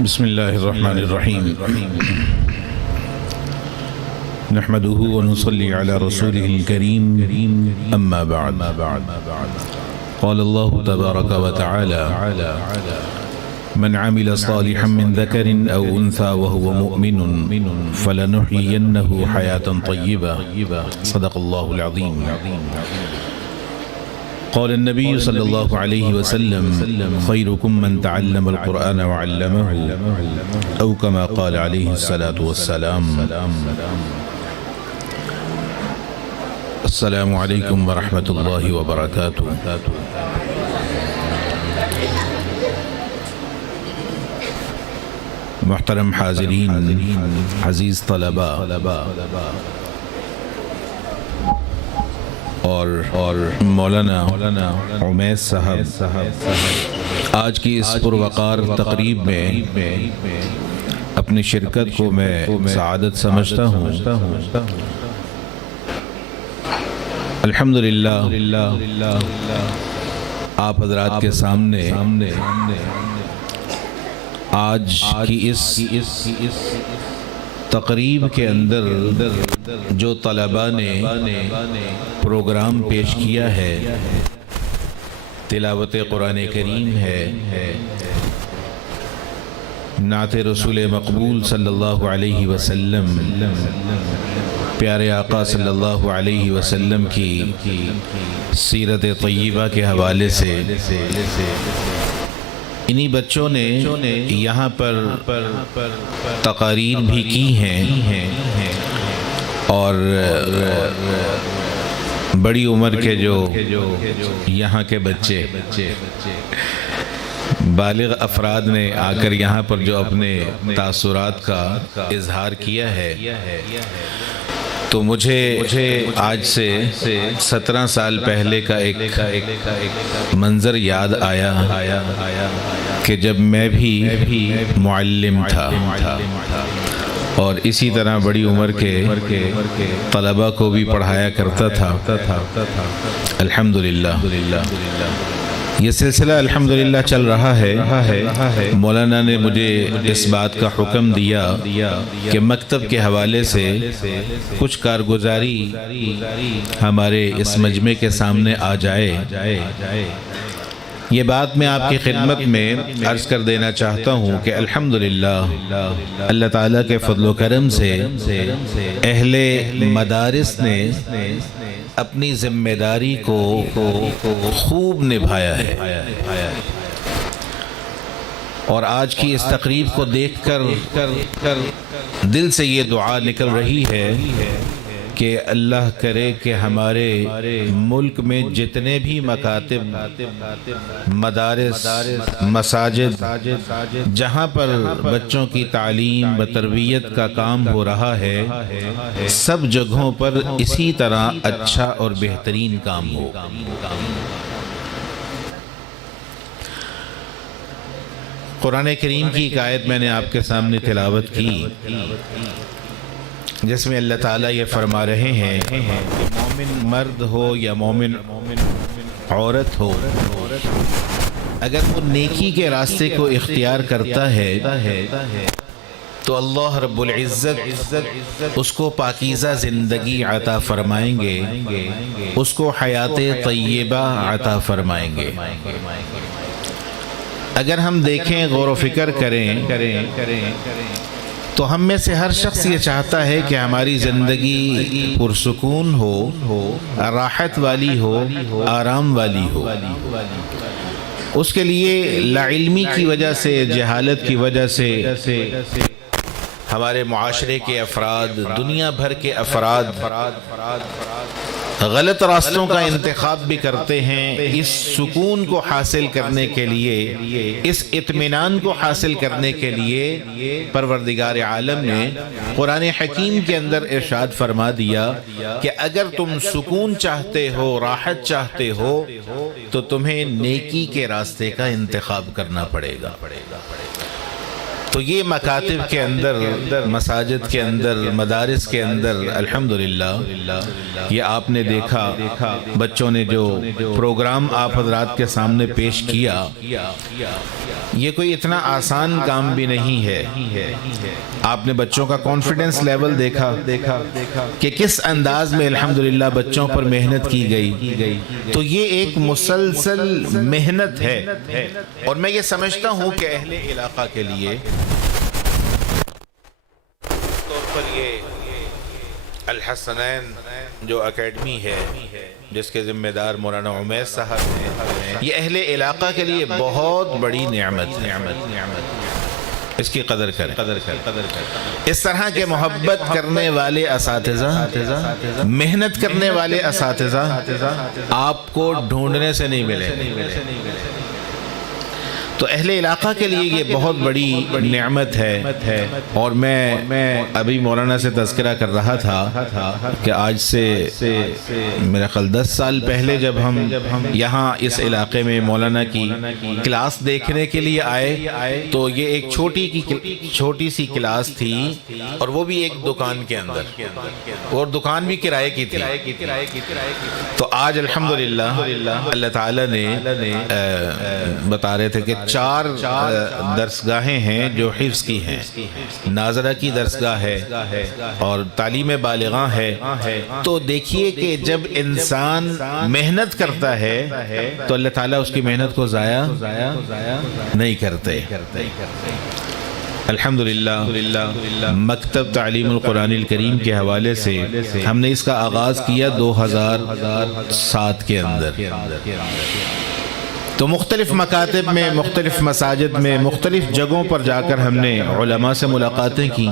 بسم الله الرحمن الرحيم نحمده ونصلي على رسوله الكريم أما بعد قال الله تبارك وتعالى من عمل صالحا من ذكر أو أنثى وهو مؤمن فلنحيينه حياة طيبة صدق الله العظيم. قال النبي صلى الله عليه وسلم خيركم من تعلم القرآن وعلمه أو كما قال عليه الصلاة والسلام. السلام عليكم ورحمة الله وبركاته. محترم حاضرین، عزیز طلباء اور مولانا عمیر صاحب آج کی اس پروقار تقریب میں اپنی شرکت کو میں سعادت سمجھتا ہوں. الحمدللہ آپ حضرات کے سامنے آج کی اس تقریب کے اندر جو طلباء نے پروگرام پیش کیا ہے، تلاوت قرآن کریم ہے، نعت رسول مقبول صلی اللہ علیہ وسلم، پیارے آقا صلی اللہ علیہ وسلم کی سیرت طیبہ کے حوالے سے انہی بچوں نے یہاں پر تقاریر بھی کی ہیں اور بڑی عمر کے جو یہاں کے بچے بالغ افراد نے آ کر یہاں پر جو اپنے تاثرات کا اظہار کیا ہے، تو مجھے آج سے 17 سال پہلے کا ایک منظر یاد آیا کہ جب میں بھی معلم تھا اور اسی طرح بڑی عمر کے طلباء کو بھی پڑھایا کرتا تھا. الحمدللہ یہ سلسلہ الحمدللہ چل رہا ہے. مولانا نے مجھے اس بات کا حکم دیا کہ مکتب کے حوالے سے کچھ کارگزاری ہمارے اس مجمع کے سامنے آ جائے. یہ بات میں آپ کی خدمت میں عرض کر دینا چاہتا ہوں کہ الحمدللہ اللہ تعالیٰ کے فضل و کرم سے اہل مدارس نے اپنی ذمہ داری کو خوب نبھایا ہے، اور آج کی اس تقریب کو دیکھ کر دل سے یہ دعا نکل رہی ہے کہ اللہ کرے کہ ہمارے ملک میں جتنے بھی مکاتب، مدارس، مساجد، جہاں پر بچوں کی تعلیم و تربیت کا کام ہو رہا ہے، سب جگہوں پر اسی طرح اچھا اور بہترین کام ہو. قرآن کریم کی ایک آیت میں نے آپ کے سامنے تلاوت کی جس میں اللہ تعالیٰ یہ فرما رہے ہیں کہ مومن مرد ہو یا مومن عورت ہو، اگر وہ نیکی کے راستے کو اختیار کرتا ہے تو اللہ رب العزت اس کو پاکیزہ زندگی عطا فرمائیں گے، اس کو حیات طیبہ عطا فرمائیں گے. اگر ہم دیکھیں، غور و فکر کریں تو ہم میں سے ہر شخص یہ چاہتا ہے کہ ہماری زندگی پرسکون ہو، راحت والی ہو، آرام والی ہو. اس کے لیے لا علمی کی وجہ سے، جہالت کی وجہ سے ہمارے معاشرے کے افراد، دنیا بھر کے افراد غلط راستوں کا انتخاب بھی کرتے ہیں. اس سکون کو حاصل کرنے کے لیے، اس اطمینان کو حاصل کرنے کے لیے پروردگار عالم نے قرآن حکیم کے اندر ارشاد فرما دیا کہ اگر تم سکون چاہتے ہو، راحت چاہتے ہو، تو تمہیں نیکی کے راستے کا انتخاب کرنا پڑے گا. تو یہ مکاتب کے اندر، مساجد کے اندر، مدارس کے اندر الحمدللہ یہ آپ نے دیکھا بچوں نے جو پروگرام آپ حضرات کے سامنے پیش کیا، یہ کوئی اتنا آسان کام بھی نہیں ہے۔ آپ نے بچوں کا کانفیڈنس لیول دیکھا کہ کس انداز میں الحمدللہ بچوں پر محنت کی گئی، تو یہ ایک مسلسل محنت ہے، اور میں یہ سمجھتا ہوں کہ اہل علاقہ کے لیے طور پر یہ الحسنین جو اکیڈمی ہے جس کے ذمہ دار مولانا عمیر صاحب ہیں، یہ اہل علاقہ کے لیے بہت بڑی نعمت، اس کی قدر کریں۔ اس طرح کے محبت کرنے والے اساتذہ، محنت کرنے اساتذہ اساتذہ آپ کو ڈھونڈنے سے نہیں ملے، تو اہل علاقہ کے لیے یہ بہت بڑی نعمت ہے۔ اور میں ابھی مولانا سے تذکرہ کر رہا تھا کہ آج سے میرا خیال 10 سال پہلے جب ہم یہاں اس علاقے میں مولانا کی کلاس دیکھنے کے لیے آئے تو یہ ایک چھوٹی سی کلاس تھی، اور وہ بھی ایک دکان کے اندر، اور دکان بھی کرائے کی تھی۔ تو آج الحمدللہ اللہ تعالیٰ نے بتا رہے تھے کہ 4 درسگاہیں ہیں جو حفظ کی ہیں، ناظرہ کی درسگاہ ہے اور تعلیم بالغاں ہے۔ تو دیکھیے کہ جب انسان محنت کرتا ہے تو اللہ تعالیٰ اس کی محنت کو ضائع نہیں کرتے۔ الحمدللہ مکتب تعلیم القرآن الکریم کے حوالے سے ہم نے اس کا آغاز کیا 2007 کے اندر، تو مختلف مکاتب میں، مختلف مساجد میں، مختلف جگہوں پر جا کر ہم نے علماء سے ملاقاتیں کی،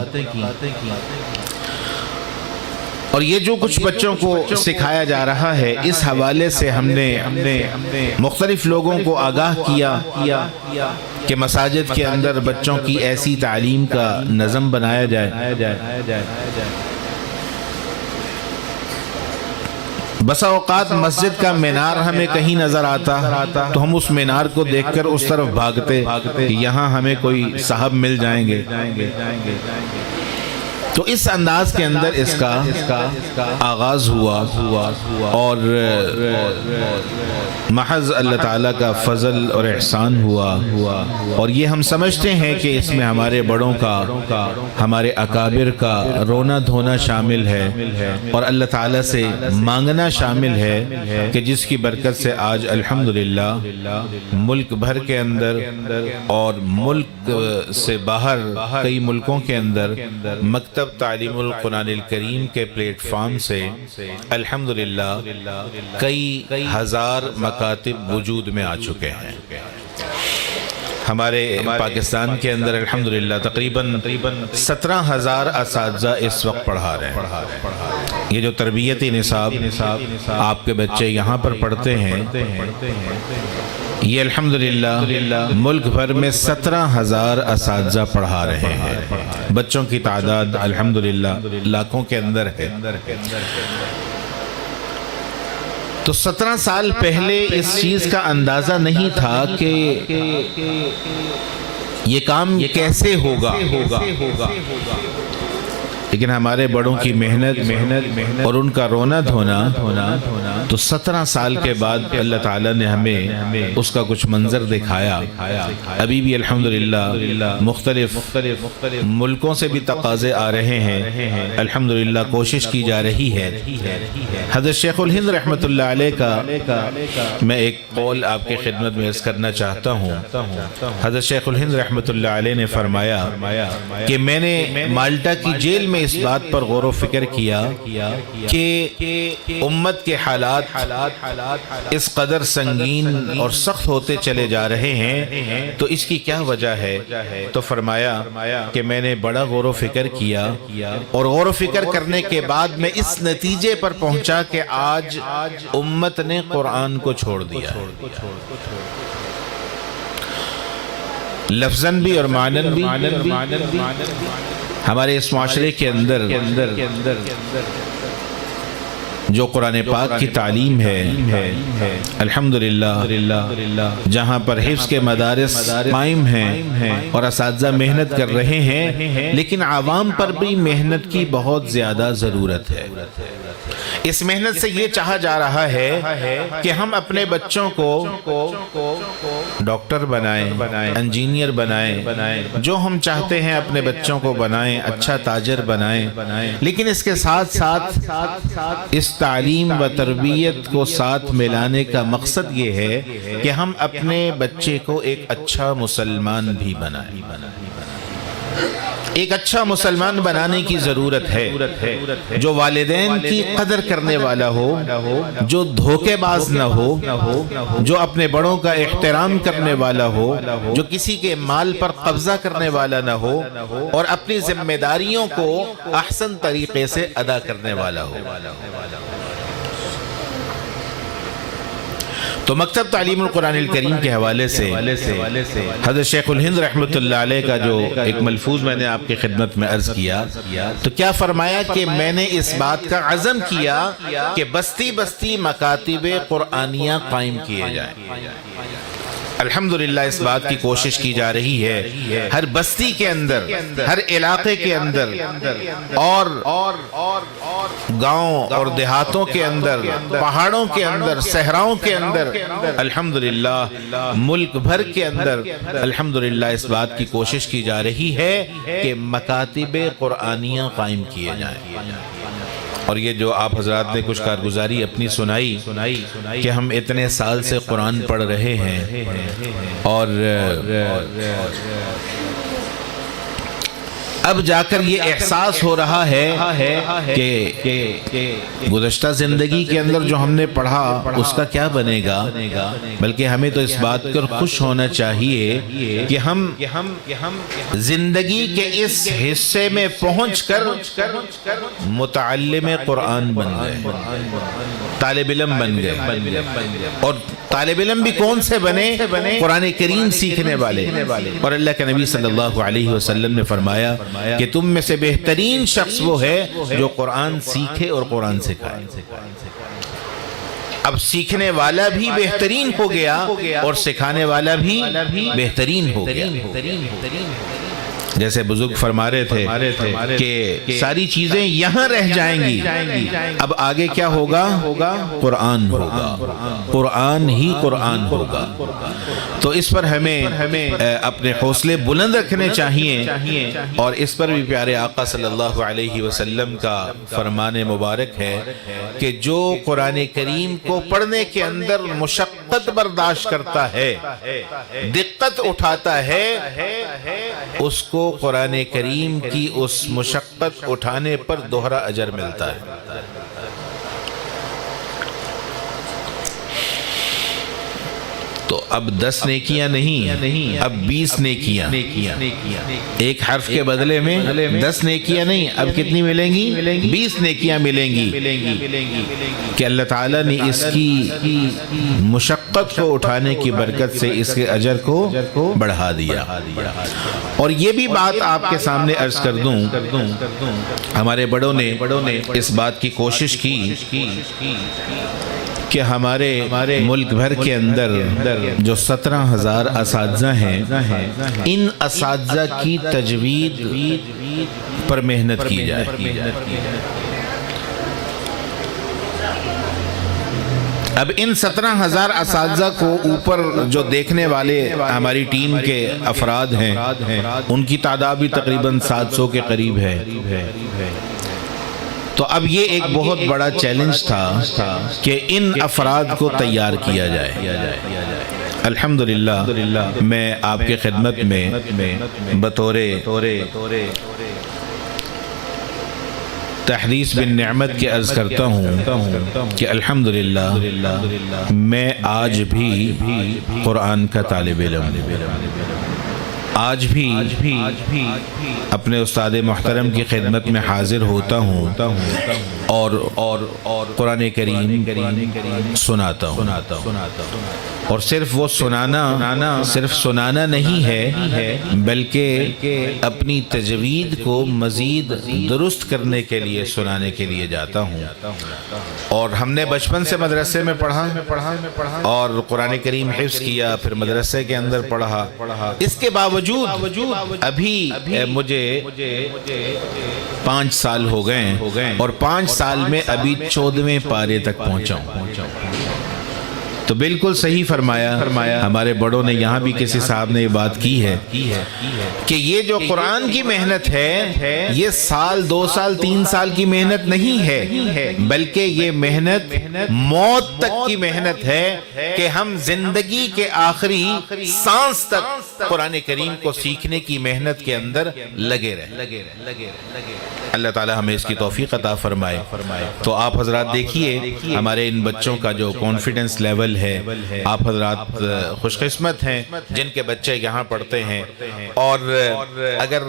اور یہ جو کچھ بچوں کو سکھایا جا رہا ہے اس حوالے سے ہم نے مختلف لوگوں کو آگاہ کیا کہ مساجد کے اندر بچوں کی ایسی تعلیم کا نظم بنایا جائے۔ بسا اوقات مسجد کا مینار ہمیں کہیں نظر آتا تو ہم اس مینار کو دیکھ کر اس طرف بھاگتے کہ یہاں ہمیں کوئی صاحب مل جائیں گے، تو اس انداز کے اندر اس کا آغاز ہوا، اور محض اللہ تعالیٰ کا فضل اور احسان ہوا، اور یہ ہم سمجھتے ہیں کہ اس میں ہمارے بڑوں کا، ہمارے اکابر کا رونا دھونا شامل ہے، اور اللہ تعالیٰ سے مانگنا شامل ہے کہ جس کی برکت سے آج الحمدللہ ملک بھر کے اندر اور ملک سے باہر کئی ملکوں کے اندر مکتب تعلیم القرآن الکریم کے پلیٹ فارم سے الحمدللہ کئی ہزار مکاتب وجود میں آ چکے ہیں۔ ہمارے پاکستان کے اندر الحمدللہ تقریباً 17,000 اساتذہ اس وقت پڑھا رہے ہیں۔ یہ جو تربیتی نصاب آپ کے بچے یہاں پر پڑھتے ہیں، یہ الحمدللہ ملک بھر میں 17,000 اساتذہ پڑھا رہے ہیں۔ بچوں کی تعداد الحمدللہ لاکھوں کے اندر ہے۔ تو 17 سال پہلے اس چیز کا اندازہ نہیں تھا کہ یہ کام کیسے ہوگا، لیکن ہمارے بڑوں کی محنت اور ان کا رونا دھونا، تو 17 سال کے بعد اللہ تعالیٰ نے ہمیں اس کا کچھ منظر دکھایا۔ ابھی بھی الحمدللہ مختلف ملکوں سے بھی تقاضے آ رہے ہیں، الحمدللہ کوشش کی جا رہی ہے۔ حضرت شیخ الہند رحمۃ اللہ علیہ کا میں ایک قول آپ کی خدمت میں عرض کرنا چاہتا ہوں۔ حضرت شیخ الہند رحمۃ اللہ علیہ نے فرمایا کہ میں نے مالٹا کی جیل میں اس بات پر غور و فکر کیا کہ امت کے حالات اس قدر سنگین اور سخت ہوتے چلے جا رہے ہیں، تو اس کی کیا وجہ ہے؟ تو فرمایا کہ میں نے بڑا غور و فکر کیا، اور غور و فکر کرنے کے بعد میں اس نتیجے پر پہنچا کہ آج امت نے قرآن کو چھوڑ دیا، لفظاً بھی اور معنن بھی۔ ہمارے اس معاشرے کے اندر جو قرآن پاک کی تعلیم ہے الحمدللہ جہاں پر حفظ کے مدارس قائم ہیں اور اساتذہ محنت کر رہے ہیں، لیکن عوام پر بھی محنت کی بہت زیادہ ضرورت ہے۔ اس محنت سے یہ چاہا جا رہا ہے کہ ہم اپنے بچوں کو ڈاکٹر بنائیں، انجینئر بنائیں، جو ہم چاہتے ہیں اپنے بچوں کو بنائیں، اچھا تاجر بنائیں، لیکن اس کے ساتھ ساتھ اس تعلیم و تربیت کو ساتھ ملانے کا مقصد یہ ہے کہ ہم اپنے بچے کو ایک اچھا مسلمان بھی بنائیں۔ ایک اچھا مسلمان بنانے کی ضرورت ہے، جو والدین کی قدر کرنے والا ہو، جو دھوکے باز نہ ہو، جو اپنے بڑوں کا احترام کرنے والا ہو، جو کسی کے مال پر قبضہ کرنے والا نہ ہو، اور اپنی ذمہ داریوں کو احسن طریقے سے ادا کرنے والا ہو۔ تو مکتب تعلیم القرآن الکریم کے حوالے سے حضرت شیخ الہند رحمۃ اللہ علیہ کا جو ایک ملفوظ میں نے آپ کی خدمت میں عرض کیا، تو کیا فرمایا کہ میں نے اس بات کا عزم کیا کہ بستی بستی مکاتب قرآنیہ قائم کیے جائیں۔ الحمدللہ اس بات کی کوشش کی جا رہی ہے، ہر بستی کے اندر، ہر علاقے کے اندر، اور گاؤں اور دیہاتوں کے اندر، پہاڑوں کے اندر، صحراؤں کے اندر، الحمدللہ ملک بھر کے اندر الحمدللہ اس بات کی کوشش کی جا رہی ہے کہ مکاتب قرآنیہ قائم کیے جائیں۔ اور یہ جو آپ حضرات نے کچھ کارگزاری اپنی سنائی کہ ہم اتنے سال سے قرآن پڑھ رہے ہیں، اور اب جا کر یہ احساس ہو رہا ہے کہ گزشتہ زندگی کے اندر جو ہم نے پڑھا اس کا کیا بنے گا، بلکہ ہمیں تو اس بات پر خوش ہونا چاہیے کہ ہم زندگی کے اس حصے میں پہنچ کر متعلم قرآن بن گئے، طالب علم بن گئے۔ اور طالب علم بھی کون سے بنے؟ قرآن کریم سیکھنے والے۔ اور اللہ کے نبی صلی اللہ علیہ وسلم نے فرمایا کہ تم میں سے بہترین شخص وہ ہے جو قرآن سیکھے اور قرآن سکھائے۔ اب سیکھنے والا بھی بہترین ہو گیا اور سکھانے والا بھی بہترین ہو گیا۔ جیسے بزرگ فرما رہے تھے کہ ساری چیزیں یہاں رہ جائیں گی، اب آگے کیا ہوگا؟ قرآن ہوگا، قرآن ہی قرآن ہوگا۔ تو اس پر ہمیں اپنے حوصلے بلند رکھنے چاہیے، اور اس پر بھی پیارے آقا صلی اللہ علیہ وسلم کا فرمان مبارک ہے کہ جو قرآن کریم کو پڑھنے کے اندر مشقت برداشت کرتا ہے، دقت اٹھاتا ہے، اس کو قرآن کریم کی اس مشقت اٹھانے پر دوہرا اجر ملتا ہے۔ تو اب 10 نیکیاں نہیں، اب 20 نیکیاں، ایک حرف کے بدلے میں 10 نیکیاں نہیں، اب کتنی ملیں گی؟ 20 نیکیاں ملیں گی، کہ اللہ تعالیٰ نے اس کی مشقت کو اٹھانے کی برکت سے اس کے اجر کو بڑھا دیا۔ اور یہ بھی بات آپ کے سامنے عرض کر دوں، ہمارے بڑوں نے اس بات کی کوشش کی کہ ہمارے ملک بھر کے اندر جو 17,000 اساتذہ ہیں، ان اساتذہ کی تجوید پر محنت کی جائے۔ اب ان 17,000 اساتذہ کو اوپر جو دیکھنے والے ہماری ٹیم کے افراد ہیں، ان کی تعداد بھی تقریباً 700 کے قریب ہے۔ تو اب یہ ایک بہت بڑا چیلنج تھا کہ ان افراد کو تیار کیا جائے۔ الحمدللہ میں آپ کے خدمت میں بطور تحدیث بن نعمت کے عرض کرتا ہوں کہ الحمدللہ میں آج بھی قرآن کا طالب علم ہوں۔ آج بھی اپنے استاد محترم کی خدمت میں حاضر ہوتا ہوں اور قرآن کریم سناتا ہوں، اور صرف وہ سنانا نہیں ہے بلکہ اپنی تجوید کو مزید درست کرنے کے لیے سنانے کے لیے جاتا ہوں۔ اور ہم نے بچپن سے مدرسے میں پڑھا اور قرآن کریم حفظ کیا، پھر مدرسے کے اندر پڑھا۔ اس کے باوجود ابھی مجھے 5 سال ہو گئے اور 5 سال میں ابھی 14ویں پارے تک پہنچا ہوں۔ تو بالکل صحیح فرمایا ہمارے بڑوں نے، یہاں بھی کسی صاحب نے یہ بات کی ہے کہ یہ جو قرآن کی محنت ہے یہ سال 2 سال 3 سال کی محنت نہیں ہے، بلکہ یہ محنت موت تک کی محنت ہے کہ ہم زندگی کے آخری سانس تک قرآن کریم کو سیکھنے کی محنت کے اندر لگے رہے۔ اللہ تعالی ہمیں اس کی توفیق عطا فرمائے۔ تو آپ حضرات دیکھیے ہمارے ان بچوں کا جو کانفیڈنس لیول ہے، آپ حضرات خوش قسمت ہیں جن کے بچے یہاں پڑھتے ہیں، اور اگر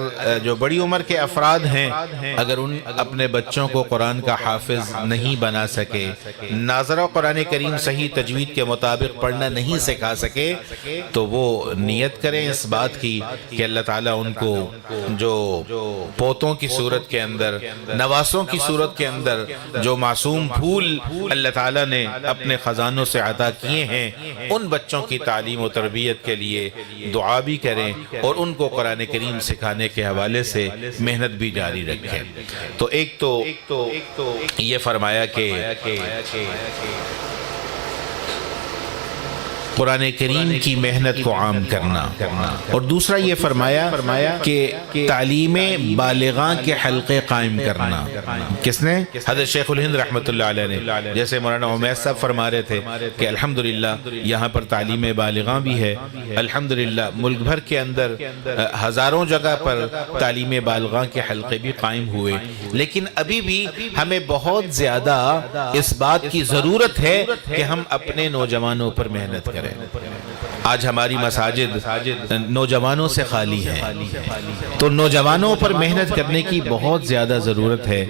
جو بڑی عمر کے افراد ہیں اگر ان اپنے بچوں کو قرآن کا حافظ نہیں بنا سکے، ناظرہ قرآن کریم صحیح تجوید کے مطابق پڑھنا نہیں سکھا سکے، تو وہ نیت کریں اس بات کی کہ اللہ تعالیٰ ان کو جو پوتوں کی صورت کے اندر، نواسوں کی صورت کے اندر جو معصوم پھول اللہ تعالیٰ نے اپنے خزانوں سے عطا کیے ہیں، ان بچوں کی تعلیم و تربیت کے لیے دعا بھی کریں اور ان کو قرآن کریم سکھانے کے حوالے سے محنت بھی جاری رکھیں۔ تو ایک تو یہ فرمایا کہ قرآن کریم کی محنت کو عام کرنا، اور دوسرا یہ فرمایا کہ تعلیم بالغاں کے حلقے قائم کرنا۔ کس نے؟ حضرت شیخ الہند رحمۃ اللہ علیہ نے۔ جیسے مولانا عمیر صاحب فرما رہے تھے کہ الحمدللہ یہاں پر تعلیم بالغاں بھی ہے، الحمدللہ ملک بھر کے اندر ہزاروں جگہ پر تعلیم بالغاں کے حلقے بھی قائم ہوئے، لیکن ابھی بھی ہمیں بہت زیادہ اس بات کی ضرورت ہے کہ ہم اپنے نوجوانوں پر محنت کریں۔ آج ہماری مساجد نوجوانوں سے خالی ہیں، تو نوجوانوں پر محنت کرنے کی بہت زیادہ ضرورت ہے۔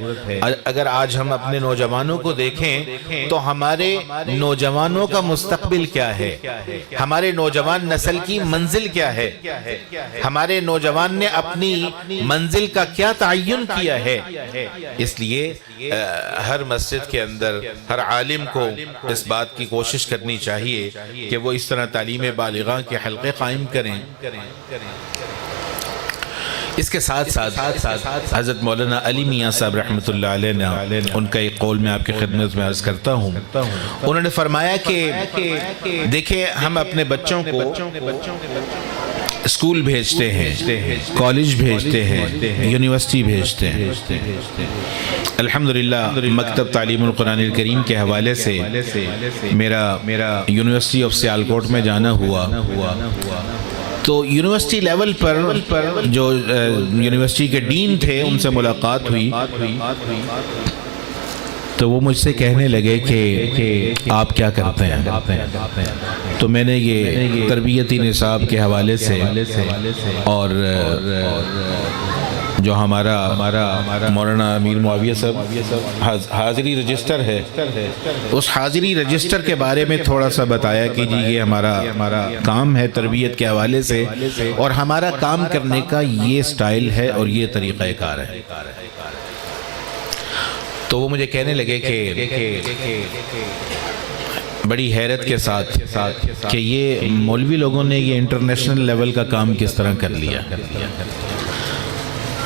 اگر آج ہم اپنے نوجوانوں کو دیکھیں تو ہمارے نوجوانوں کا مستقبل کیا ہے، ہمارے نوجوان نسل کی منزل کیا ہے، ہمارے نوجوان نے اپنی منزل کا کیا تعین کیا ہے۔ اس لیے ہر مسجد کے اندر ہر عالم کو اس بات کی کوشش کرنی چاہیے کہ وہ اس طرح تعلیم بالغاں کے حلقے قائم کریں۔ اس کے ساتھ حضرت مولانا علی میاں صاحب رحمۃ اللہ علیہ نے، ان کا ایک قول میں آپ کی خدمت میں عرض کرتا ہوں، انہوں نے فرمایا کہ دیکھیں ہم اپنے بچوں کو اسکول بھیجتے ہیں، کالج بھیجتے ہیں، یونیورسٹی بھیجتے ہیں۔ الحمدللہ مکتب تعلیم القرآن الکریم کے حوالے سے میرا یونیورسٹی آف سیالکوٹ میں جانا ہوا، تو یونیورسٹی لیول پر جو یونیورسٹی کے ڈین تھے ان سے ملاقات ہوئی، تو وہ مجھ سے کہنے لگے کہ آپ کیا کرتے ہیں؟ تو میں نے یہ تربیتی نصاب کے حوالے سے اور جو ہمارا مولانا امیر معاویہ صاحب حاضری رجسٹر ہے، اس حاضری رجسٹر کے بارے میں تھوڑا سا بتایا کہ جی یہ ہمارا کام ہے تربیت کے حوالے سے، اور ہمارا کام کرنے کا یہ سٹائل ہے اور یہ طریقہ کار ہے۔ تو وہ مجھے کہنے لگے کہ بڑی حیرت کے ساتھ کہ یہ مولوی لوگوں نے یہ انٹرنیشنل لیول کا کام کس طرح کر لیا۔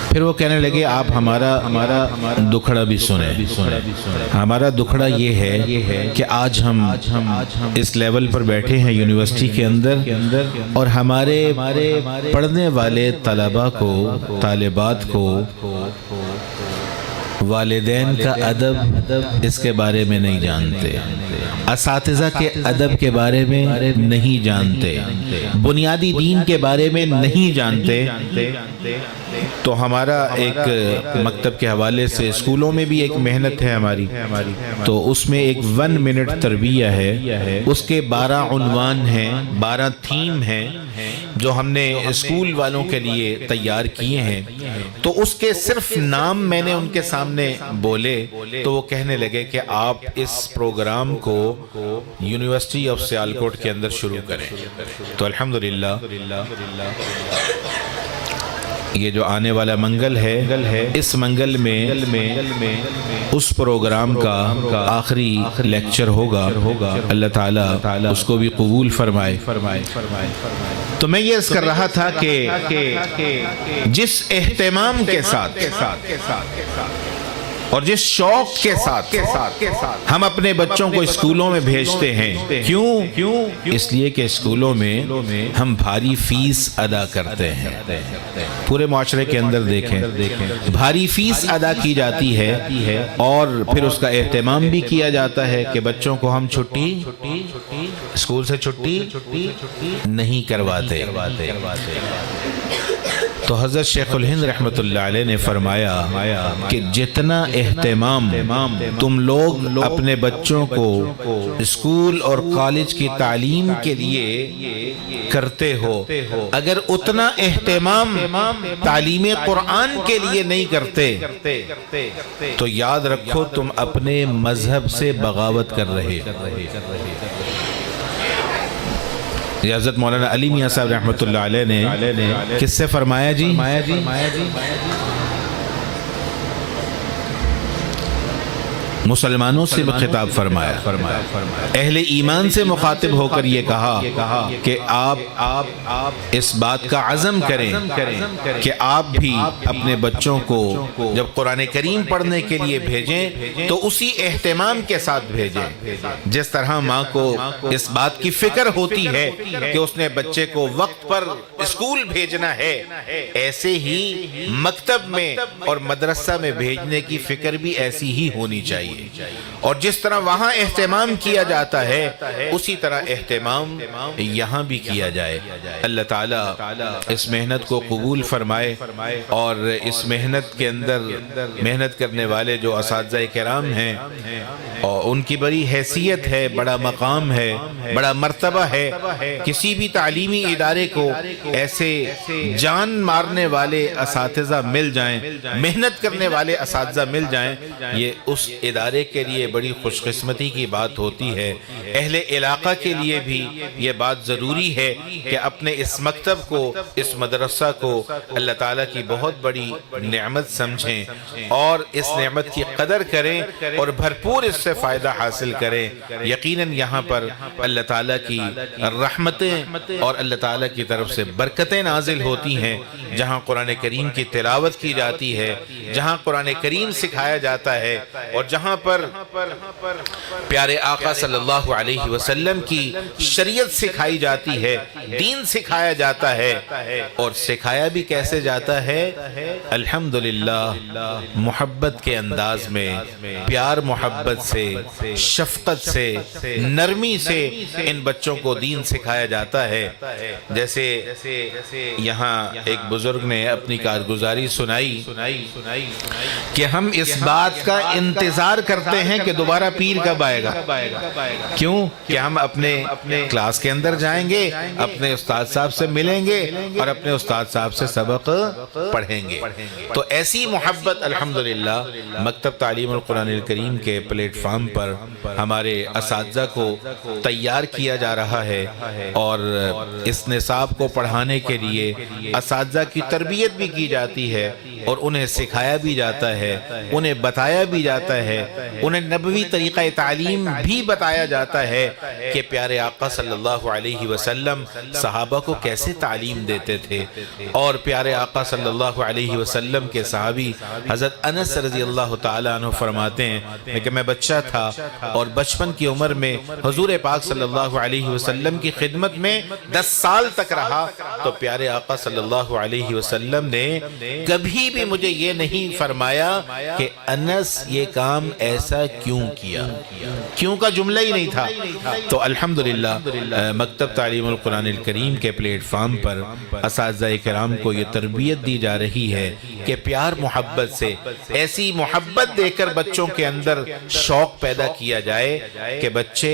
پھر وہ کہنے لگے آپ ہمارا دکھڑا بھی سنیں۔ ہمارا دکھڑا یہ ہے کہ آج ہم اس لیول پر بیٹھے ہیں یونیورسٹی کے اندر، اور ہمارے پڑھنے والے طلباء کو، طالبات کو والدین کا ادب اس کے بارے میں نہیں جانتے، اساتذہ کے ادب کے بارے میں نہیں جانتے، بنیادی دین کے بارے میں نہیں جانتے، تو ہمارا ایک مکتب کے حوالے سے اسکولوں میں بھی ایک محنت ہے ہماری، تو اس میں ایک 1 منٹ تربیہ ہے، اس کے 12 عنوان ہیں، 12 تھیم ہیں جو ہم نے اسکول والوں کے لیے تیار کیے ہیں۔ تو اس کے صرف نام میں نے ان کے سامنے بولے تو وہ کہنے لگے کہ آپ اس پروگرام کو یونیورسٹی آف سیالکوٹ کے اندر شروع کریں۔ تو الحمدللہ یہ جو آنے والا منگل ہے، اس منگل میں اس پروگرام کا آخری لیکچر ہوگا، اللہ تعالیٰ اس کو بھی قبول فرمائے۔ تو میں یہ عرض کر رہا تھا کہ جس اہتمام کے ساتھ اور جس شوق کے ساتھ ہم اپنے بچوں کو اسکولوں میں بھیجتے ہیں، کیوں؟ اس لیے کہ اسکولوں میں ہم بھاری فیس ادا کرتے ہیں۔ پورے معاشرے کے اندر دیکھیں، بھاری فیس ادا کی جاتی ہے اور پھر اس کا اہتمام بھی کیا جاتا ہے کہ بچوں کو ہم اسکول سے چھٹی نہیں کرواتے۔ تو حضرت شیخ الہند رحمۃ اللہ علیہ نے فرمایا کہ جتنا اہتمام تم لوگ اپنے بچوں کو اسکول اور کالج کی تعلیم کے لیے کرتے ہو، اگر اتنا اہتمام تعلیم قرآن کے لیے نہیں کرتے تو یاد رکھو تم اپنے مذہب سے بغاوت کر رہے ہو۔ حضرت مولانا علی میاں صاحب رحمۃ اللہ علیہ نے کس سے فرمایا جی؟ مسلمانوں سے خطاب فرمایا، اہل ایمان سے مخاطب ہو کر یہ کہا کہ آپ اس بات کا عزم کریں کہ آپ بھی اپنے بچوں کو جب قرآن کریم پڑھنے کے لیے بھیجیں تو اسی اہتمام کے ساتھ بھیجیں، جس طرح ماں کو اس بات کی فکر ہوتی ہے کہ اس نے بچے کو وقت پر اسکول بھیجنا ہے، ایسے ہی مکتب میں اور مدرسہ میں بھیجنے کی فکر بھی ایسی ہی ہونی چاہیے، اور جس طرح وہاں اہتمام کیا جاتا ہے اسی طرح اہتمام یہاں بھی کیا جائے۔ اللہ تعالیٰ اس محنت کو قبول فرمائے، اور اس محنت کے اندر محنت کرنے والے جو اساتذہ کرام ہیں اور ان کی بڑی حیثیت ہے، بڑا مقام ہے، بڑا مرتبہ ہے۔ کسی بھی تعلیمی ادارے کو ایسے جان مارنے والے اساتذہ مل جائیں، محنت کرنے والے اساتذہ مل جائیں، یہ اس ادارے کے لیے بڑی خوش قسمتی کی بات ہوتی ہے۔ اہل علاقہ کے لیے بھی یہ بات ضروری ہے کہ اپنے اس مکتب کو، اس مدرسہ کو اللہ تعالیٰ کی بہت بڑی نعمت سمجھیں اور اس نعمت کی قدر کریں اور بھرپور اس سے فائدہ حاصل کریں۔ یقیناً یہاں پر اللہ تعالیٰ کی رحمتیں اور اللہ تعالیٰ کی طرف سے برکتیں نازل ہوتی ہیں، جہاں قرآن کریم کی تلاوت کی جاتی ہے، جہاں قرآن کریم سکھایا جاتا ہے، اور جہاں پر پیارے آقا صلی اللہ علیہ وسلم کی شریعت سکھائی جاتی ہے، دین سکھایا جاتا ہے، اور سکھایا بھی کیسے جاتا ہے؟ الحمدللہ محبت کے انداز میں، پیار محبت سے، شفقت سے، نرمی سے ان بچوں کو دین سکھایا جاتا ہے۔ جیسے یہاں ایک بزرگ نے اپنی کارگزاری سنائی کہ ہم اس بات کا انتظار کرتے ہیں کہ دوبارہ پیر کب آئے گا۔ کیوں؟ کہ ہم اپنے کلاس کے اندر جائیں گے، اپنے استاد صاحب سے ملیں گے اور اپنے استاد صاحب سے سبق پڑھیں گے۔ تو ایسی محبت الحمدللہ مکتب تعلیم القرآن الکریم کے پلیٹ فارم پر ہمارے اساتذہ کو تیار کیا جا رہا ہے، اور اس نصاب کو پڑھانے کے لیے اساتذہ کی تربیت بھی کی جاتی ہے اور انہیں سکھایا بھی جاتا ہے، انہیں بتایا بھی جاتا ہے انہیں نبوی طریقہ تعلیم بھی بتایا جاتا ہے کہ پیارے آقا صلی اللہ علیہ وسلم صحابہ کو کیسے تعلیم دیتے تھے، اور پیارے آقا صلی اللہ علیہ وسلم کے صحابی حضرت انس رضی اللہ تعالیٰ عنہ فرماتے ہیں کہ میں بچہ تھا اور بچپن کی عمر میں حضور پاک صلی اللہ علیہ وسلم کی خدمت میں 10 سال تک رہا، تو پیارے آقا صلی اللہ علیہ وسلم نے کبھی بھی مجھے یہ نہیں فرمایا کہ انس یہ کام ایسا کیوں کیا، کیوں کا جملہ ہی نہیں تھا۔ تو الحمدللہ مکتب تعلیم القرآن الکریم کے پلیٹ فارم پر اساتذہ کرام کو یہ تربیت دی جا رہی ہے کہ پیار محبت سے، ایسی محبت دے کر بچوں کے اندر شوق پیدا کیا جائے کہ بچے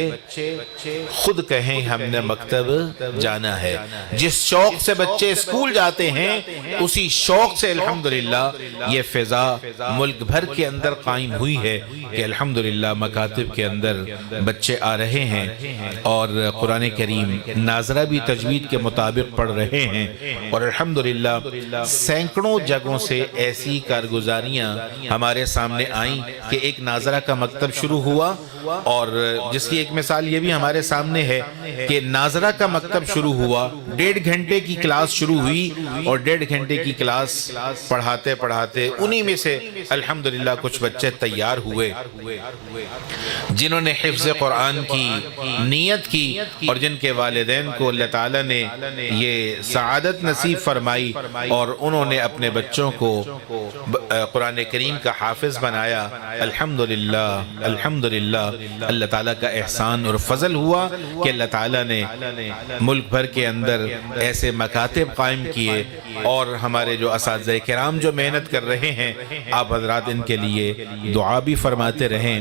خود کہیں ہم نے مکتب جانا ہے۔ جس شوق سے بچے اسکول جاتے ہیں اسی شوق سے الحمدللہ یہ فضا ملک بھر کے اندر قائم ہوئی ہے کہ الحمدللہ مکاتب کے اندر بچے آ رہے ہیں اور قرآن کریم ناظرہ بھی تجوید کے مطابق پڑھ رہے ہیں، اور الحمدللہ سینکڑوں جگہوں سے ایسی کارگزاریاں ہمارے سامنے آئیں کہ ایک ناظرہ کا مکتب شروع ہوا، اور جس کی ایک مثال یہ بھی ہمارے سامنے ہے کہ ناظرہ کا مکتب شروع ہوا، 1.5 گھنٹے کی کلاس شروع ہوئی، اور 1.5 گھنٹے کی کلاس پڑھاتے پڑھاتے انہی میں سے الحمدللہ کچھ بچے تیار ہوئے جنہوں نے حفظ قرآن کی نیت کی، اور جن کے والدین کو اللہ تعالیٰ نے یہ سعادت نصیب فرمائی اور انہوں نے اپنے بچوں کو قرآن کریم کا حافظ بنایا۔ الحمدللہ الحمدللہ اللہ تعالیٰ کا احسان اور فضل ہوا کہ اللہ تعالیٰ نے ملک بھر کے اندر ایسے مکاتب قائم کیے، اور ہمارے جو اساتذہ کرام جو محنت کر رہے ہیں آپ حضرات ان کے لیے دعا بھی فرماتے رہیں۔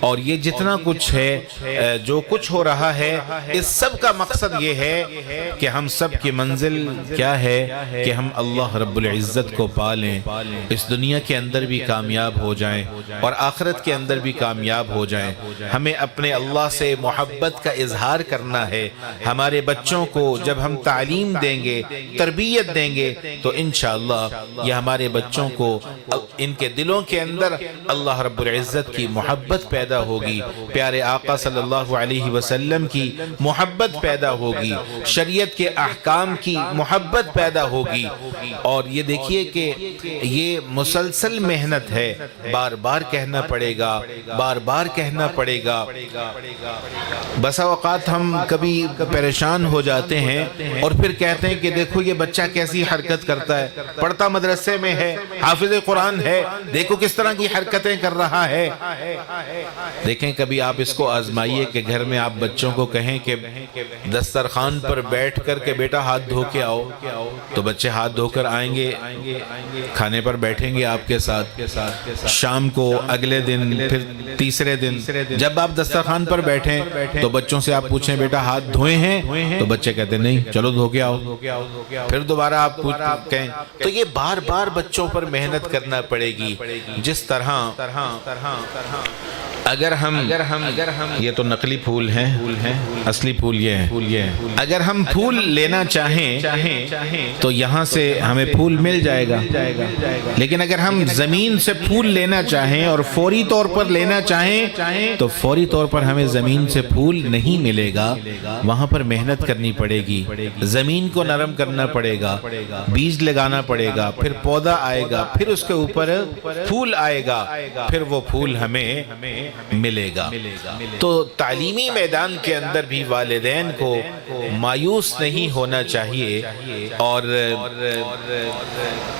اور یہ جتنا کچھ ہے، جو کچھ ہو رہا ہے، اس سب کا مقصد یہ ہے کہ ہم سب کی منزل کیا ہے کہ ہم اللہ رب العزت کو پالیں، اس دنیا کے اندر بھی کامیاب ہو جائیں اور آخرت کے اندر بھی کامیاب ہو جائیں۔ ہمیں اپنے اللہ سے محبت کا اظہار کرنا ہے۔ ہمارے بچوں کو جب ہم تعلیم دیں گے، تربیت دیں گے، تو انشاءاللہ یہ ہمارے بچوں کو ان کے دلوں کے اندر اللہ رب العزت کی محبت پیدا ہوگی، پیارے آقا صلی اللہ علیہ وسلم کی محبت پیدا ہوگی، شریعت کے احکام کی محبت پیدا ہوگی۔ اور یہ دیکھیے کہ یہ مسلسل محنت ہے، بار بار کہنا پڑے گا، بار بار کہنا پڑے گا۔ بسا اوقات ہم کبھی پریشان ہو جاتے ہیں اور پھر کہتے ہیں کہ دیکھو یہ بچہ کیسی حرکت کرتا ہے، پڑھتا مدرسے میں ہے، حافظ قرآن ہے، دیکھو کس طرح کی حرکتیں کر رہا ہے۔ دیکھیں کبھی آپ اس کو آزمائیے کہ گھر میں آپ بچوں کو کہیں کہ دسترخوان پر بیٹھ کر کے بیٹا ہاتھ دھو کے آؤ، تو بچے ہاتھ دھو کر آئیں گے، کھانے پر بیٹھیں گے آپ کے ساتھ۔ شام کو، اگلے دن، پھر تیسرے دن جب آپ دسترخوان پر بیٹھیں تو بچوں سے آپ پوچھیں بیٹا ہاتھ دھوئے ہیں، تو بچے کہتے ہیں نہیں، چلو دھو کے آؤ۔ پھر دوبارہ آپ کہیں تو یہ بار بار بچوں پر محنت کرنا پڑے گی۔ جس طرح اگر ہم یہ تو نقلی پھول ہیں، اصلی پھول یہ ہیں، اگر ہم پھول لینا چاہیں تو یہاں سے ہمیں پھول مل جائے گا، لیکن اگر ہم زمین سے پھول لینا چاہیں اور فوری طور پر لینا چاہیں تو فوری طور پر ہمیں زمین سے پھول نہیں ملے گا، وہاں پر محنت کرنی پڑے گی، زمین کو نرم کرنا پڑے گا، بیج لگانا پڑے گا، پھر پودا آئے گا، پھر اس کے اوپر پھول آئے گا، پھر وہ پھول ہمیں ملے گا۔ تو تعلیمی میدان کے اندر بھی والدین کو مایوس نہیں ہونا چاہیے اور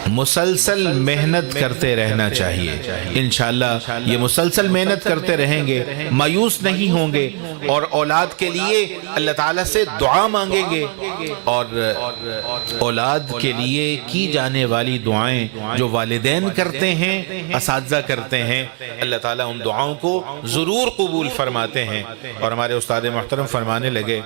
مسلسل محنت کرتے رہنا چاہیے۔ انشاءاللہ یہ مسلسل محنت کرتے رہیں گے، مایوس نہیں ہوں گے، اور اولاد کے لیے اللہ تعالیٰ سے دعا مانگیں گے، اور اولاد کے لیے کی جانے والی دعائیں جو والدین کرتے ہیں، اساتذہ کرتے ہیں، اللہ تعالیٰ ان دعاؤں کو ضرور قبول فرماتے ہیں۔ اور ہمارے استاد محترم فرمانے لگے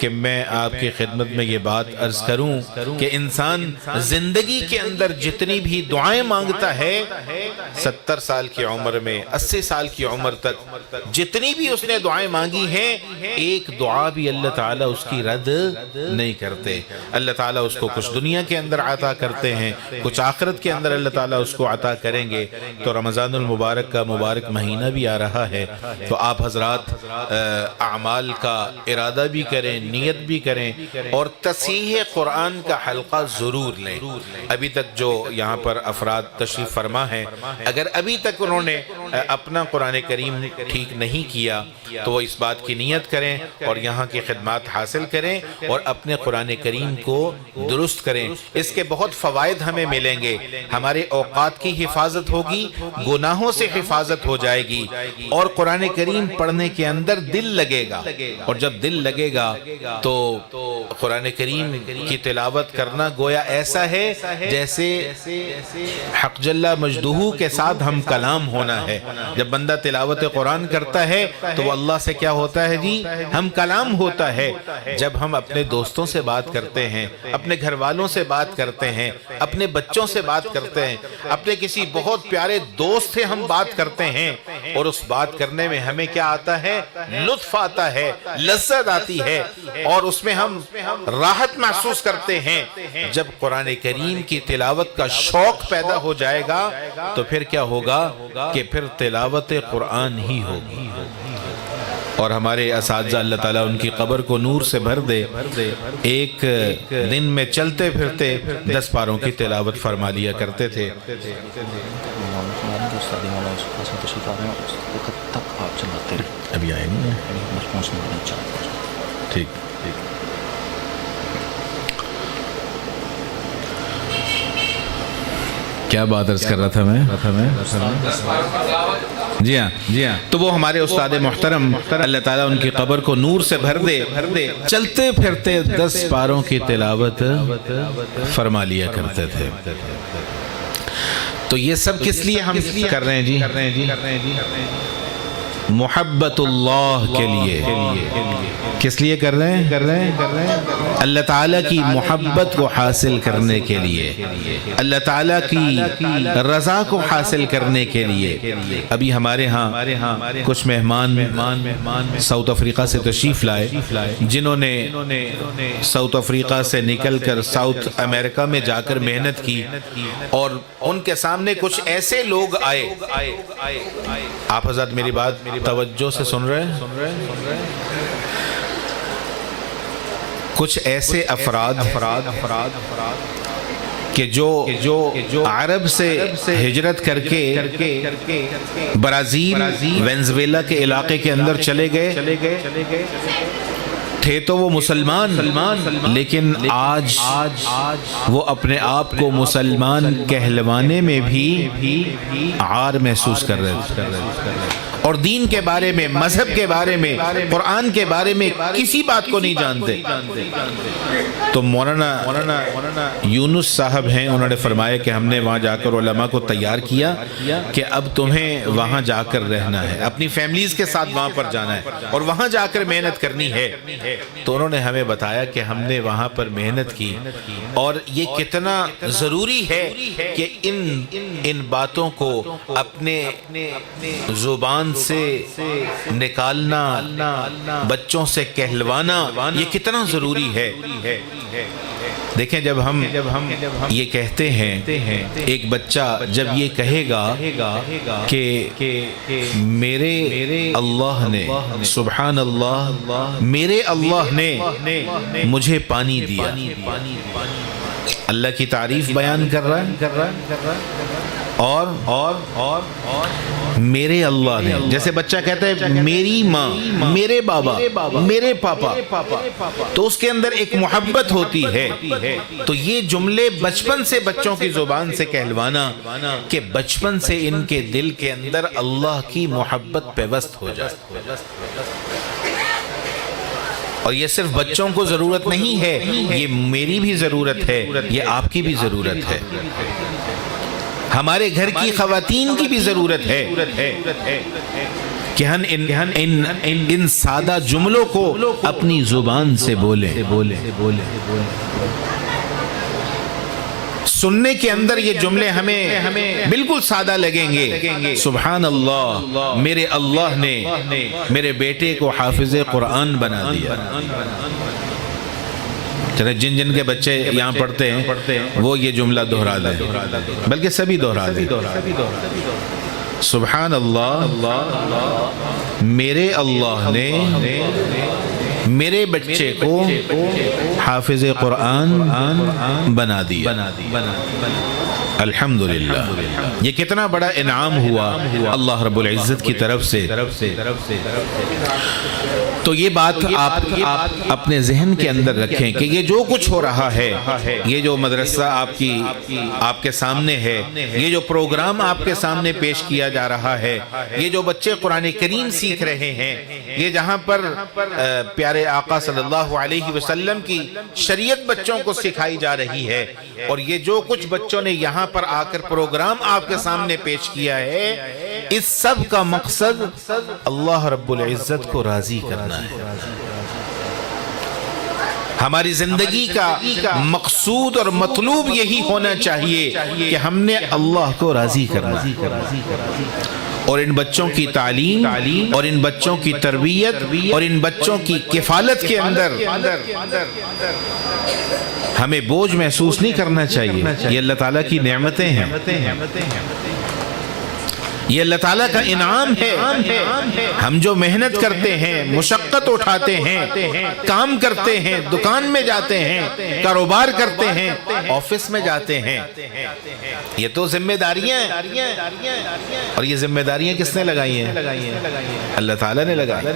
کہ میں آپ کی خدمت میں یہ بات عرض کروں کہ انسان زندگی کے اندر جتنی بھی دعائیں مانگتا ہے 70 سال کی عمر میں 80 سال کی عمر تک جتنی بھی اس نے دعائیں مانگی ہیں ایک دعا بھی اللہ تعالیٰ اس کی رد نہیں کرتے۔ اللہ تعالیٰ اس کو کچھ دنیا کے اندر عطا کرتے ہیں، کچھ آخرت کے اندر اللہ تعالیٰ اس کو عطا کریں گے۔ تو رمضان المبارک کا مبارک مہینہ بھی آ رہا ہے، تو آپ حضرات اعمال کا ارادہ بھی کریں، نیت بھی کریں اور تصحیح قرآن کا حلقہ ضرور لیں۔ ابھی تک جو یہاں پر افراد تشریف فرما ہیں، اگر ابھی تک انہوں نے اپنا قرآن کریم ٹھیک نہیں کیا تو وہ اس بات کی نیت کریں اور یہاں کی خدمات حاصل کریں اور اپنے قرآن کریم کو درست کریں۔ اس کے بہت فوائد ہمیں ملیں گے، ہمارے اوقات کی حفاظت ہوگی، گناہوں سے حفاظت ہو جائے گی اور قرآن کریم پڑھنے کے اندر دل لگے گا، اور جب دل لگے گا تو قرآن کریم کی تلاوت کرنا گویا ایسا ہے جیسے حق جل مجدہ کے ساتھ ہم کلام ہونا ہے۔ جب بندہ تلاوت قرآن کرتا ہے تو وہ اللہ سے کیا ہوتا ہے جی؟ ہم کلام ہوتا ہے۔ جب ہم اپنے دوستوں سے بات کرتے ہیں، اپنے گھر والوں سے بات کرتے ہیں، اپنے بچوں سے بات کرتے ہیں، اپنے کسی بہت پیارے دوست سے ہم بات کرتے ہیں اور اس بات کرنے میں ہمیں کیا آتا ہے؟ لطف آتا ہے، لذت آتی ہے اور اس میں ہم راحت محسوس کرتے ہیں۔ جب قرآن کریم کی تلاوت کا شوق پیدا ہو جائے گا تو پھر کیا ہوگا کہ پھر تلاوت قرآن ہی ہوگی۔ اور ہمارے اساتذہ اللہ تعالیٰ ان کی قبر کو نور سے بھر دے، ایک دن میں چلتے پھرتے 10 پاروں کی تلاوت فرما لیا کرتے تھے۔ ابھی آئیں گے ٹھیک۔ کیا بات عرض کر رہا تھا میں؟ جی ہاں، تو وہ ہمارے استاد محترم اللہ تعالیٰ ان کی قبر کو نور سے بھر دے، چلتے پھرتے 10 پاروں کی تلاوت فرما لیا کرتے تھے۔ تو یہ سب کس لیے ہم کر رہے ہیں جی؟ محبت اللہ کے لیے۔ کس لیے کر رہے ہیں؟ اللہ تعالیٰ کی محبت کو حاصل کرنے کے لیے، اللہ تعالیٰ کی رضا کو حاصل کرنے کے لیے۔ ابھی ہمارے ہاں کچھ مہمان ساؤتھ افریقہ سے تشریف لائے، جنہوں نے ساؤتھ افریقہ سے نکل کر ساؤتھ امریکہ میں جا کر محنت کی، اور ان کے سامنے کچھ ایسے لوگ آئے۔ آپ حضرات میری بات توجہ سے سن رہے ہیں؟ کچھ ایسے افراد کہ جو عرب سے ہجرت کر کے برازیل وینزویلا کے علاقے کے اندر چلے گئے تھے، تو وہ مسلمان، لیکن آج وہ اپنے آپ کو مسلمان کہلوانے میں بھی عار محسوس کر رہے تھے اور دین کے بارے میں، مذہب کے بارے میں، قرآن کے بارے میں کسی بات کو نہیں جانتے۔ تو مولانا یونس صاحب ہیں، انہوں نے فرمایا کہ ہم نے وہاں جا کر علماء کو تیار کیا کہ اب تمہیں وہاں جا کر رہنا ہے، اپنی فیملیز کے ساتھ وہاں پر جانا ہے اور وہاں جا کر محنت کرنی ہے۔ تو انہوں نے ہمیں بتایا کہ ہم نے وہاں پر محنت کی اور یہ کتنا ضروری ہے کہ ان باتوں کو اپنے زبان سے نکالنا، بچوں سے کہلوانا، یہ کتنا ضروری ہے۔ دیکھیں جب ہم یہ کہتے ہیں، ایک بچہ جب یہ کہے گا کہ میرے اللہ نے، سبحان اللہ، میرے اللہ نے مجھے پانی دیا، اللہ کی تعریف بیان کر رہا ہے، اور میرے اللہ نے، جیسے بچہ کہتا ہے میری ماں، میرے بابا، میرے پاپا، تو اس کے اندر ایک محبت ہوتی ہے۔ تو یہ جملے بچپن سے بچوں کی زبان سے کہلوانا کہ بچپن سے ان کے دل کے اندر اللہ کی محبت پیوست ہو جائے۔ اور یہ صرف بچوں کو ضرورت نہیں ہے، یہ میری بھی ضرورت ہے، یہ آپ کی بھی ضرورت ہے، ہمارے گھر کی خواتین کی بھی ضرورت ہے کہ ہم ان سادہ جملوں کو اپنی زبان سے بولیں. سننے کے اندر یہ جملے ہمیں بالکل سادہ لگیں گے. سبحان اللہ، میرے اللہ نے میرے بیٹے کو حافظ قرآن بنا دیا. جن کے بچے یہاں پڑھتے ہیں وہ یہ جملہ دہرا دیں، بلکہ سبھی دہرا دیں. سبحان اللہ، میرے اللہ نے میرے بچے کو حافظ قرآن بنا دیا. الحمدللہ، یہ کتنا بڑا انعام ہوا اللہ رب العزت کی طرف سے. تو یہ بات آپ اپنے ذہن کے اندر رکھیں کہ یہ جو کچھ ہو رہا ہے، یہ جو مدرسہ آپ کے سامنے ہے، یہ جو پروگرام آپ کے سامنے پیش کیا جا رہا ہے، یہ جو بچے قرآن کریم سیکھ رہے ہیں، یہ جہاں پر پیارے آقا صلی اللہ علیہ وسلم کی شریعت بچوں کو سکھائی جا رہی ہے، اور یہ جو کچھ بچوں نے یہاں پر آ کر پروگرام آپ کے سامنے پیش کیا ہے، اس سب کا مقصد اللہ رب العزت کو راضی کرنا ہے. ہماری زندگی کا مقصود اور مطلوب یہی ہونا چاہیے کہ ہم نے اللہ کو راضی کرنا ہے. اور ان بچوں کی تعلیم اور ان بچوں کی تربیت اور ان بچوں کی کفالت کے اندر ہمیں بوجھ محسوس نہیں کرنا چاہیے. یہ اللہ تعالیٰ کی نعمتیں ہیں، یہ اللہ تعالیٰ کا انعام ہے. ہم جو محنت کرتے ہیں، مشقت اٹھاتے ہیں، کام کرتے ہیں، دکان میں جاتے ہیں، کاروبار کرتے ہیں، آفس میں جاتے ہیں، یہ تو ذمہ داریاں ہیں. اور یہ ذمہ داریاں کس نے لگائی ہیں؟ اللہ تعالیٰ نے لگائی.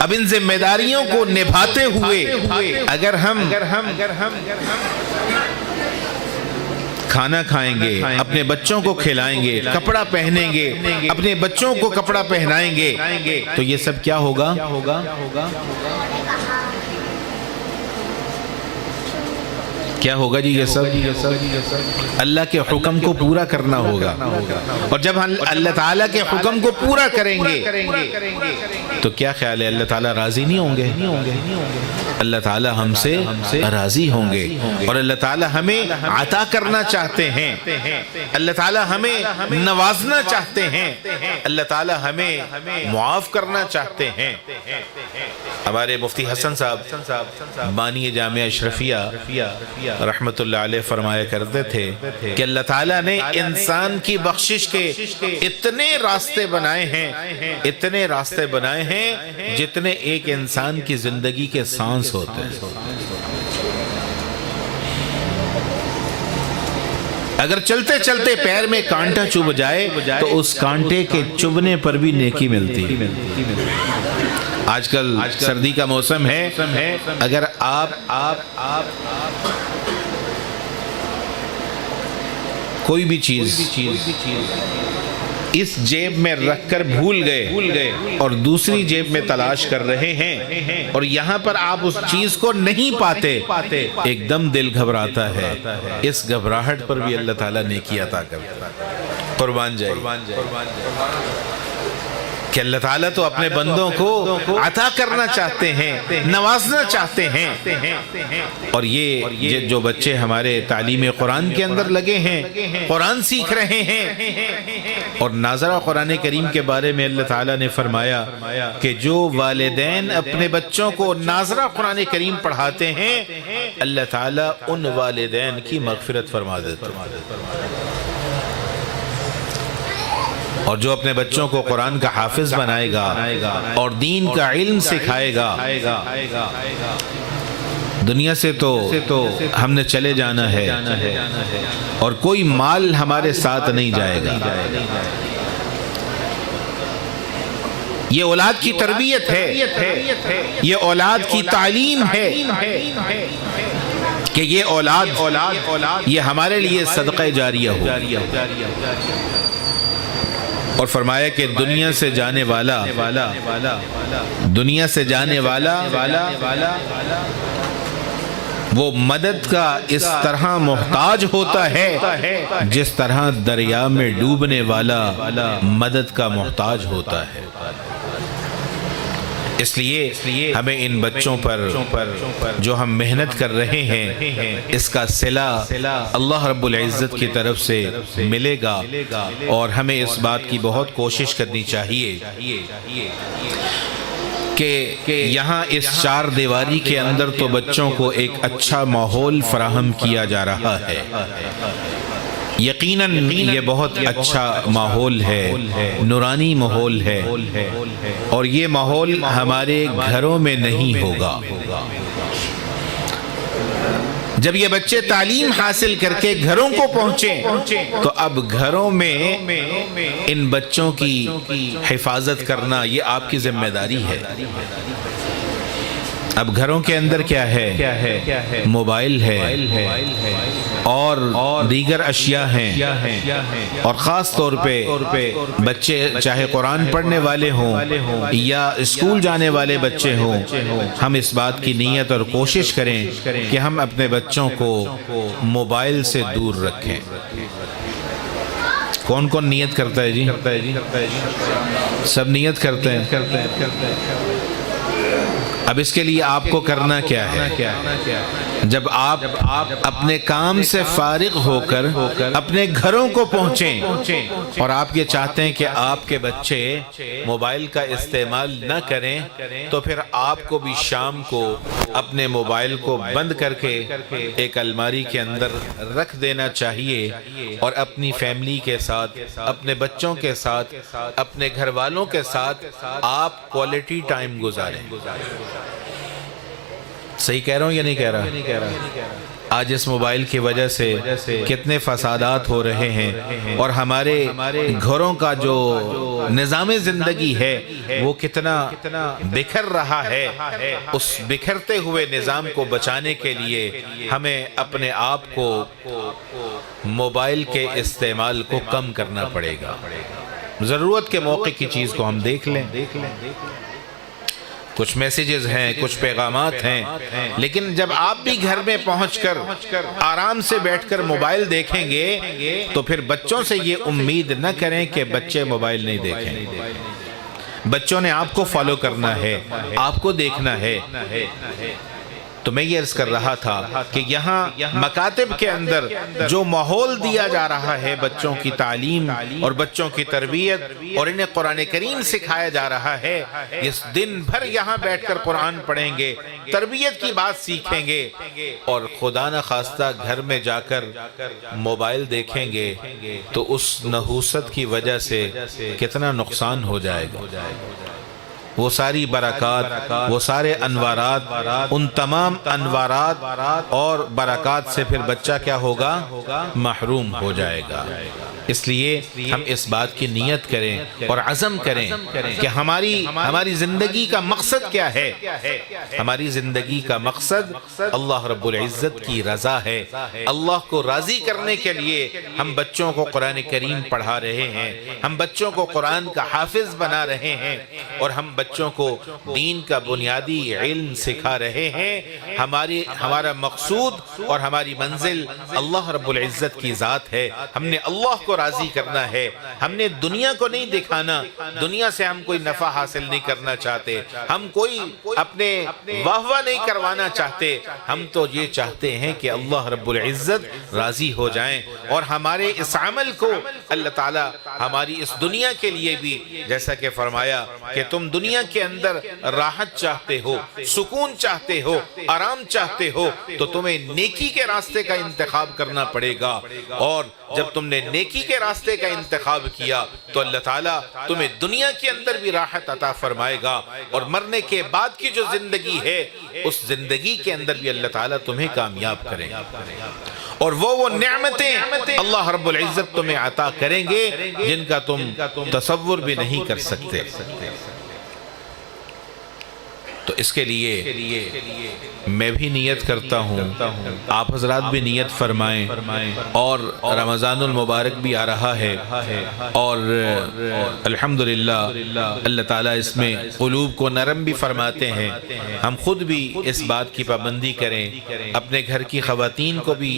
اب ان ذمہ داریوں کو نبھاتے ہوئے اگر ہم کھانا کھائیں گے، اپنے بچوں کو کھلائیں گے، کپڑا پہنیں گے، اپنے بچوں کو کپڑا پہنائیں گے، تو یہ سب کیا ہوگا؟ کیا ہوگا جی؟ یہ سب اللہ کے حکم کو پورا کرنا ہوگا. اور جب ہم اللہ تعالیٰ کے حکم کو پورا کریں گے تو کیا خیال ہے اللہ تعالیٰ راضی نہیں ہوں گے؟ اللہ تعالیٰ ہم سے راضی ہوں گے، اور اللہ تعالیٰ ہمیں عطا کرنا چاہتے ہیں، اللہ تعالیٰ ہمیں نوازنا چاہتے ہیں، اللہ تعالیٰ ہمیں معاف کرنا چاہتے ہیں. ہمارے مفتی حسن صاحب بانی جامعہ اشرفیہ رحمت اللہ علیہ فرمایا کرتے تھے کہ اللہ تعالیٰ نے انسان کی بخشش کے اتنے راستے بنائے ہیں جتنے ایک انسان کی زندگی کے سانس ہوتے ہیں. اگر چلتے چلتے پیر میں کانٹا چبھ جائے تو اس کانٹے کے چبھنے پر بھی نیکی ملتی ہے. آج کل سردی کا موسم ہے، اگر آپ کوئی بھی چیز اس جیب میں رکھ کر بھول گئے اور دوسری جیب میں تلاش کر رہے ہیں، اور یہاں پر آپ اس چیز کو نہیں پاتے، ایک دم دل گھبراتا ہے. اس گھبراہٹ پر بھی اللہ تعالیٰ نیکی عطا کرتا ہے. قربان جائے کہ اللہ تعالیٰ تو اپنے بندوں کو عطا کرنا چاہتے ہیں، نوازنا چاہتے ہیں. اور یہ جو بچے ہمارے تعلیم قرآن کے اندر لگے ہیں، قرآن سیکھ رہے ہیں، اور ناظرہ قرآن کریم کے بارے میں اللہ تعالیٰ نے فرمایا کہ جو والدین اپنے بچوں کو ناظرہ قرآن کریم پڑھاتے ہیں، اللہ تعالیٰ ان والدین کی مغفرت فرما دیتے ہیں. اور جو اپنے بچوں کو قرآن کا حافظ بنائے گا اور دین کا علم سکھائے گا، دنیا سے تو ہم نے چلے جانا ہے اور کوئی مال ہمارے ساتھ نہیں جائے گا. یہ اولاد کی تربیت ہے، یہ اولاد کی تعلیم ہے کہ یہ اولاد یہ ہمارے لیے صدقہ جاریہ ہو. اور فرمایا کہ دنیا سے جانے والا وہ مدد کا اس طرح محتاج ہوتا ہے جس طرح دریا میں ڈوبنے والا مدد کا محتاج ہوتا ہے۔ اس لیے ہمیں ان بچوں پر جو ہم محنت کر رہے ہیں اس کا صلہ اللہ رب العزت کی طرف سے ملے گا، اور ہمیں اس بات کی بہت کوشش کرنی چاہیے کہ یہاں اس چار دیواری کے اندر تو بچوں کو ایک اچھا ماحول فراہم کیا جا رہا ہے۔ یقیناً یہ بہت اچھا ماحول ہے، نورانی ماحول ہے، اور یہ ماحول ہمارے گھروں میں نہیں ہوگا۔ جب یہ بچے تعلیم حاصل کر کے گھروں کو پہنچیں تو اب گھروں میں ان بچوں کی حفاظت کرنا یہ آپ کی ذمہ داری ہے۔ اب گھروں کے اندر کیا ہے؟ موبائل ہے اور دیگر اشیاء ہیں، اور خاص طور پہ بچے چاہے قرآن پڑھنے والے ہوں یا اسکول جانے والے بچے ہوں، ہم اس بات کی نیت اور کوشش کریں کہ ہم اپنے بچوں کو موبائل سے دور رکھیں۔ کون کون نیت کرتا ہے جی؟ سب نیت کرتے ہیں۔ اب اس کے لیے آپ کو کرنا کیا ہے؟ جب آپ اپنے کام سے فارغ ہو کر اپنے گھروں کو پہنچیں اور آپ یہ چاہتے ہیں کہ آپ کے بچے موبائل کا استعمال نہ کریں، تو پھر آپ کو بھی شام کو اپنے موبائل کو بند کر کے ایک الماری کے اندر رکھ دینا چاہیے، اور اپنی فیملی کے ساتھ، اپنے بچوں کے ساتھ، اپنے گھر والوں کے ساتھ آپ کوالٹی ٹائم گزاریں۔ صحیح کہہ رہا ہوں یا نہیں کہہ رہا؟ آج اس موبائل کی وجہ سے کتنے فسادات ہو رہے ہیں، اور ہمارے گھروں کا جو نظام زندگی ہے وہ کتنا بکھر رہا ہے۔ اس بکھرتے ہوئے نظام کو بچانے کے لیے ہمیں اپنے آپ کو موبائل کے استعمال کو کم کرنا پڑے گا۔ ضرورت کے موقع کی چیز کو ہم دیکھ لیں۔ کچھ میسیجز ہیں، کچھ پیغامات ہیں، لیکن جب آپ بھی گھر میں پہنچ کر آرام سے بیٹھ کر موبائل دیکھیں گے تو پھر بچوں سے یہ امید نہ کریں کہ بچے موبائل نہیں دیکھیں۔ بچوں نے آپ کو فالو کرنا ہے، آپ کو دیکھنا ہے۔ تو میں یہ عرض کر رہا تھا کہ یہاں مکاتب کے اندر جو ماحول دیا جا رہا ہے بچوں کی تعلیم اور بچوں کی تربیت، اور انہیں قرآن کریم سکھایا جا رہا ہے، اس دن بھر یہاں بیٹھ کر قرآن پڑھیں گے، تربیت کی بات سیکھیں گے، اور خدا نخواستہ گھر میں جا کر موبائل دیکھیں گے تو اس نحوست کی وجہ سے کتنا نقصان ہو جائے گا۔ وہ ساری برکات، وہ سارے انوارات، ان تمام انوارات اور برکات سے پھر بچہ کیا ہوگا؟ محروم ہو جائے گا۔ اس لیے ہم اس بات کی نیت کریں اور عزم کریں کہ ہماری زندگی کا مقصد کیا ہے؟ ہماری زندگی کا مقصد اللہ رب العزت کی رضا ہے۔ اللہ کو راضی کرنے کے لیے ہم بچوں کو قرآن کریم پڑھا رہے ہیں، ہم بچوں کو قرآن کا حافظ بنا رہے ہیں، اور ہم بچوں کو دین کا بنیادی علم سکھا رہے ہیں۔ ہمارا مقصود اور ہماری منزل اللہ رب العزت کی ذات ہے۔ ہم نے اللہ کو راضی کرنا ہے، ہم نے دنیا کو نہیں دکھانا، دنیا سے ہم کوئی نفع حاصل نہیں کرنا چاہتے، ہم کوئی اپنے واہ واہ نہیں کروانا چاہتے، ہم تو یہ چاہتے ہیں کہ اللہ رب العزت راضی ہو جائیں، اور ہمارے اس عمل کو اللہ تعالی ہماری اس دنیا کے لیے بھی، جیسا کہ فرمایا کہ تم دنیا کے اندر راحت چاہتے ہو، سکون چاہتے ہو، آرام چاہتے ہو، تو تمہیں نیکی کے راستے کا انتخاب کرنا پڑے گا، اور جب تم نے نیکی کے راستے کا انتخاب کیا تو اللہ تعالیٰ تمہیں دنیا کے اندر بھی راحت عطا فرمائے گا، اور مرنے کے بعد کی جو زندگی ہے اس زندگی کے اندر بھی اللہ تعالیٰ تمہیں کامیاب کرے گا، اور وہ نعمتیں اللہ رب العزت تمہیں عطا کریں گے جن کا تم تصور بھی نہیں کر سکتے۔ تو اس کے لیے میں بھی نیت کرتا ہوں، آپ حضرات بھی نیت فرمائیں، اور رمضان المبارک بھی آ رہا ہے، اور الحمدللہ اللہ تعالیٰ اس میں قلوب کو نرم بھی فرماتے ہیں۔ ہم خود بھی اس بات کی پابندی کریں، اپنے گھر کی خواتین کو بھی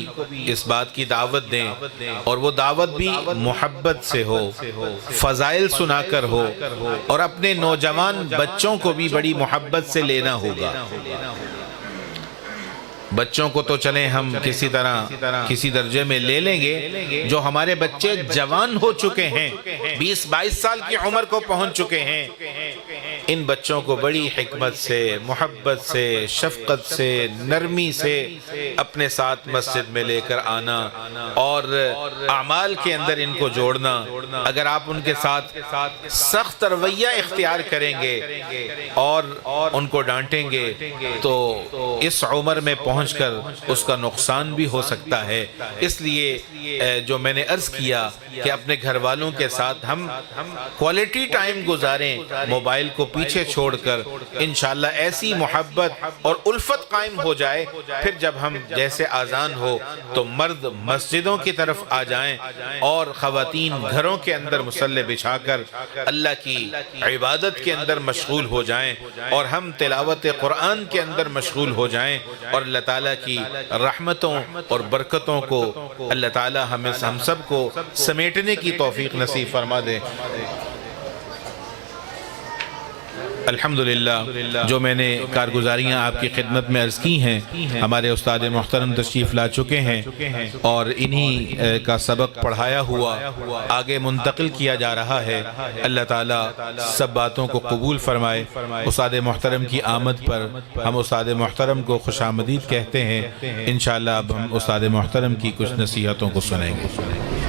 اس بات کی دعوت دیں، اور وہ دعوت بھی محبت سے ہو، فضائل سنا کر ہو، اور اپنے نوجوان بچوں کو بھی بڑی محبت سے لینا ہوگا۔ بچوں کو تو چلیں ہم کسی طرح کسی درجے میں لے لیں گے، جو ہمارے بچے جوان ہو چکے ہیں، 20-22 سال کی عمر کو پہنچ چکے ہیں، ان بچوں کو بڑی حکمت سے، محبت سے، شفقت سے، نرمی سے اپنے ساتھ مسجد میں لے کر آنا، اور اعمال کے اندر ان کو جوڑنا۔ اگر آپ ان کے ساتھ سخت رویہ اختیار کریں گے اور ان کو ڈانٹیں گے تو اس عمر میں پہنچ کر اس کا نقصان بھی ہو سکتا ہے۔ اس لیے جو میں نے عرض کیا کہ اپنے گھر والوں کے ساتھ ہم کوالٹی ٹائم گزاریں، موبائل کو پیچھے چھوڑ کر، انشاءاللہ ایسی محبت اور الفت قائم ہو جائے، پھر جب ہم جیسے آذان ہو تو مرد مسجدوں کی طرف آ جائیں اور خواتین گھروں کے اندر مصلی بچھا کر اللہ کی عبادت کے اندر مشغول ہو جائیں، اور ہم تلاوت قرآن کے اندر مشغول ہو جائیں، اور اللہ تعالیٰ کی رحمتوں اور برکتوں کو اللہ تعالیٰ ہم سب کو سمیٹنے کی توفیق نصیب فرما دے۔ الحمدللہ جو میں نے کارگزاریاں آپ کی خدمت میں عرض کی ہیں، ہمارے استاد محترم تشریف لا چکے ہیں، اور انہی کا سبق پڑھایا ہوا آگے منتقل کیا جا رہا ہے۔ اللہ تعالیٰ سب باتوں کو قبول فرمائے۔ استاد محترم کی آمد پر ہم استاد محترم کو خوش آمدید کہتے ہیں۔ انشاءاللہ اب ہم استاد محترم کی کچھ نصیحتوں کو سنیں گے۔